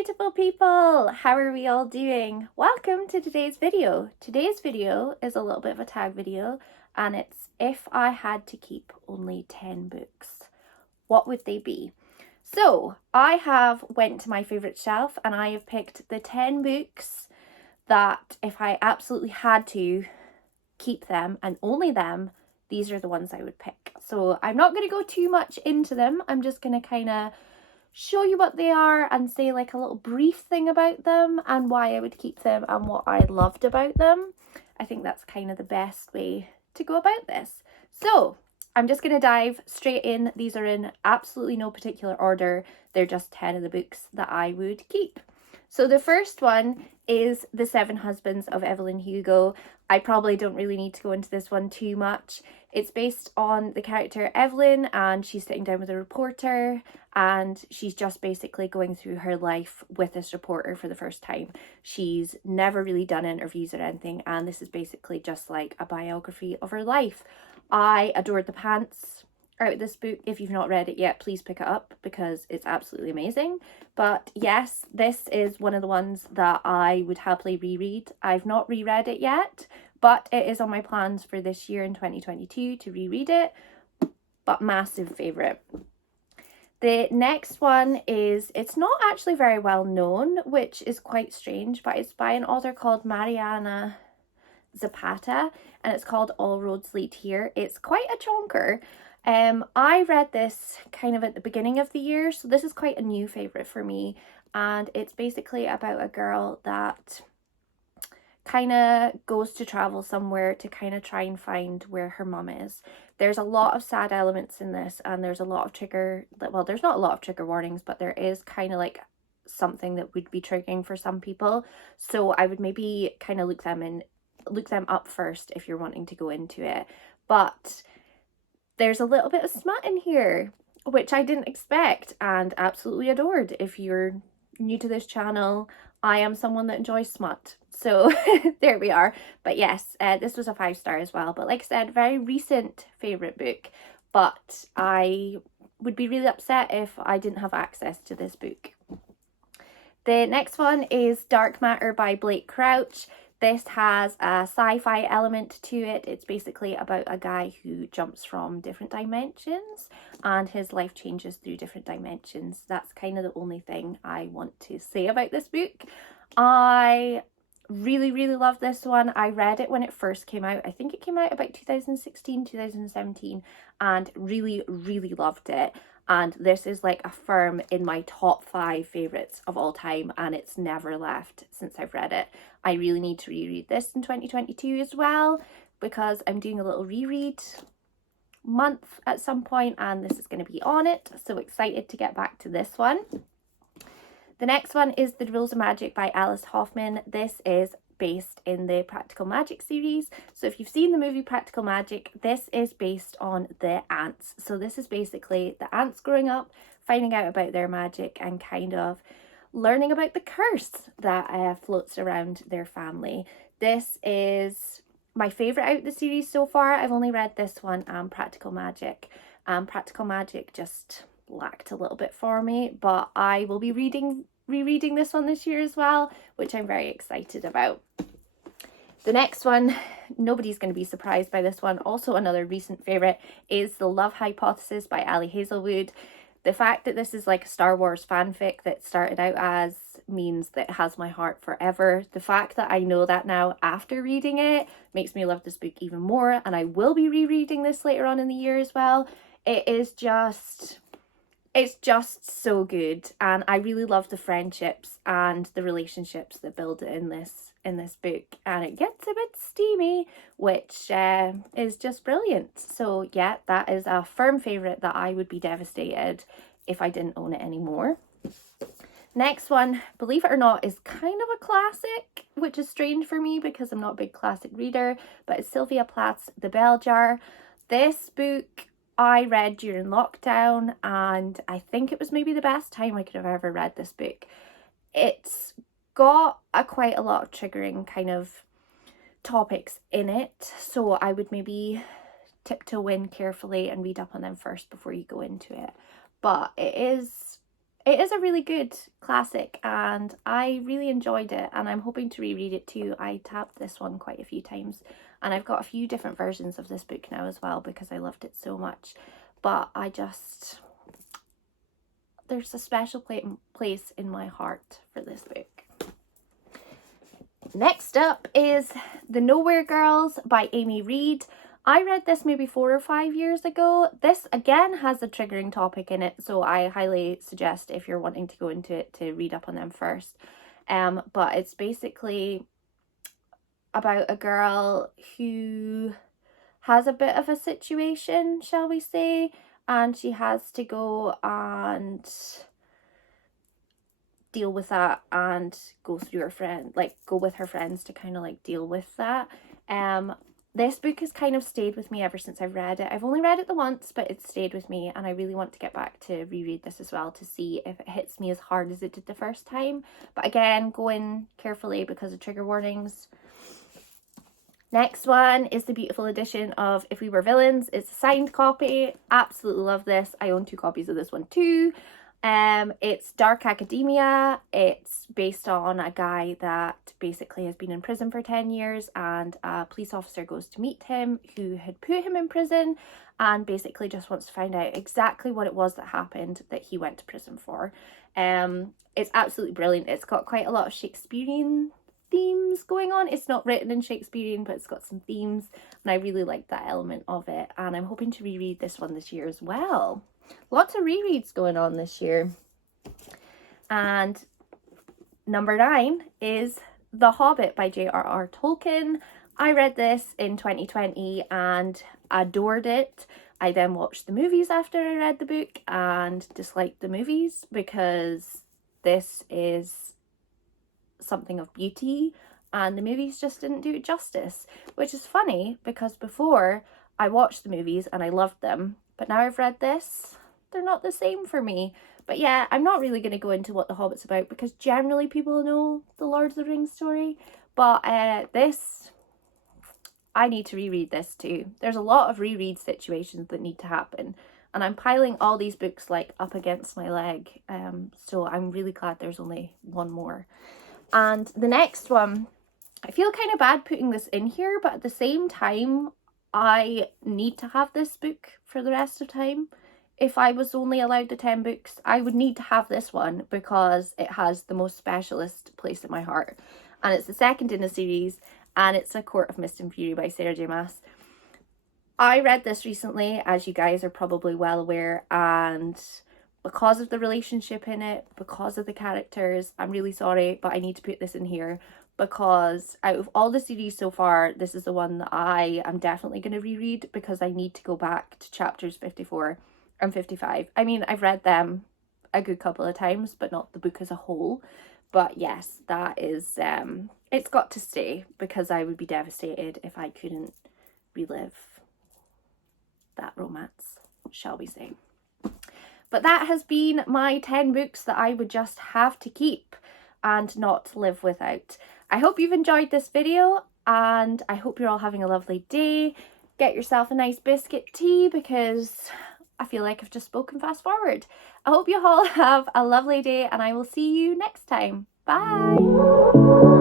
beautiful people! How are we all doing? Welcome to today's video. Today's video is a little bit of a tag video, and it's if I had to keep only 10 books, what would they be? So I have went to my favourite shelf and I have picked the 10 books that if I absolutely had to keep them and only them, these are the ones I would pick. So I'm not going to go too much into them. I'm just going to kind of show you what they are and say like a little brief thing about them and why I would keep them and what I loved about them. I think that's kind of the best way to go about this. So I'm just going to dive straight in. These are in absolutely no particular order. They're just 10 of the books that I would keep. So the first one is The Seven Husbands of Evelyn Hugo. I probably don't really need to go into this one too much. It's based on the character Evelyn, and she's sitting down with a reporter and she's just basically going through her life with this reporter for the first time. She's never really done interviews or anything, and this is basically just like a biography of her life. I adored the pants out of this book. If you've not read it yet, please pick it up because it's absolutely amazing. But yes, this is one of the ones that I would happily reread. I've not reread it yet, but it is on my plans for this year in 2022 to reread it. But massive favourite. The next one is, it's not actually very well known, which is quite strange, but it's by an author called Mariana Zapata, and it's called All Roads Lead Here. It's quite a chonker. I read this kind of at the beginning of the year, so this is quite a new favourite for me, and it's basically about a girl that kind of goes to travel somewhere to kind of try and find where her mum is. There's a lot of sad elements in this, and there's a lot of there's not a lot of trigger warnings, but there is kind of like something that would be triggering for some people, so I would maybe kind of look them up first if you're wanting to go into it. But there's a little bit of smut in here, which I didn't expect and absolutely adored. If you're new to this channel, I am someone that enjoys smut. So there we are. But yes, this was a 5-star as well. But like I said, very recent favourite book. But I would be really upset if I didn't have access to this book. The next one is Dark Matter by Blake Crouch. This has a sci-fi element to it. It's basically about a guy who jumps from different dimensions and his life changes through different dimensions. That's kind of the only thing I want to say about this book. I really, really love this one. I read it when it first came out. I think it came out about 2016, 2017, and really, really loved it. And this is like a firm in my top 5 favourites of all time, and it's never left since I've read it. I really need to reread this in 2022 as well, because I'm doing a little reread month at some point, and this is going to be on it. So excited to get back to this one. The next one is The Rules of Magic by Alice Hoffman. This is based in the Practical Magic series. So if you've seen the movie Practical Magic, this is based on the ants. So this is basically the ants growing up, finding out about their magic and kind of learning about the curse that floats around their family. This is my favourite out of the series so far. I've only read this one and Practical Magic. Practical Magic just lacked a little bit for me, but I will be rereading this one this year as well, which I'm very excited about. The next one, nobody's going to be surprised by this one, also another recent favourite, is The Love Hypothesis by Ali Hazelwood. The fact that this is like a Star Wars fanfic that started out as means that it has my heart forever. The fact that I know that now after reading it makes me love this book even more, and I will be rereading this later on in the year as well. It's just so good, and I really love the friendships and the relationships that build in this book, and it gets a bit steamy, which is just brilliant. So yeah, that is a firm favourite that I would be devastated if I didn't own it anymore. Next one, believe it or not, is kind of a classic, which is strange for me because I'm not a big classic reader, but it's Sylvia Plath's The Bell Jar. This book I read during lockdown, and I think it was maybe the best time I could have ever read this book. It's got quite a lot of triggering kind of topics in it, so I would maybe tiptoe in carefully and read up on them first before you go into it. But it is it is a really good classic and I really enjoyed it, and I'm hoping to reread it too. I tapped this one quite a few times and I've got a few different versions of this book now as well because I loved it so much. But there's a special place in my heart for this book. Next up is The Nowhere Girls by Amy Reed. I read this maybe 4 or 5 years ago. This again has a triggering topic in it, so I highly suggest if you're wanting to go into it to read up on them first. But it's basically about a girl who has a bit of a situation, shall we say, and she has to go and deal with that and go through her friend, like go with her friends to kind of like deal with that. This book has kind of stayed with me ever since I've read it. I've only read it the once, but it's stayed with me, and I really want to get back to reread this as well to see if it hits me as hard as it did the first time. But again, go in carefully because of trigger warnings. Next one is the beautiful edition of If We Were Villains. It's a signed copy. Absolutely love this. I own 2 copies of this one too. It's dark academia. It's based on a guy that basically has been in prison for 10 years and a police officer goes to meet him who had put him in prison and basically just wants to find out exactly what it was that happened that he went to prison for. It's absolutely brilliant. It's got quite a lot of Shakespearean themes going on. It's not written in Shakespearean, but it's got some themes and I really like that element of it, and I'm hoping to reread this one this year as well. Lots of rereads going on this year. And number 9 is The Hobbit by J.R.R. Tolkien. I read this in 2020 and adored it. I then watched the movies after I read the book and disliked the movies because this is something of beauty and the movies just didn't do it justice, which is funny because before I watched the movies and I loved them, but now I've read this, they're not the same for me. But yeah, I'm not really going to go into what The Hobbit's about because generally people know the Lord of the Rings story, but this, I need to reread this too. There's a lot of reread situations that need to happen and I'm piling all these books like up against my leg, so I'm really glad there's only one more. And the next one, I feel kind of bad putting this in here, but at the same time, I need to have this book for the rest of time. If I was only allowed the 10 books, I would need to have this one because it has the most specialist place in my heart. And it's the second in the series, and it's A Court of Mist and Fury by Sarah J Maas. I read this recently, as you guys are probably well aware, and because of the relationship in it, because of the characters, I'm really sorry, but I need to put this in here because out of all the series so far, this is the one that I am definitely going to reread because I need to go back to chapters 54 and 55. I mean, I've read them a good couple of times, but not the book as a whole. But yes, that is, it's got to stay because I would be devastated if I couldn't relive that romance, shall we say. But that has been my 10 books that I would just have to keep and not live without. I hope you've enjoyed this video and I hope you're all having a lovely day. Get yourself a nice biscuit tea because I feel like I've just spoken fast forward. I hope you all have a lovely day and I will see you next time. Bye!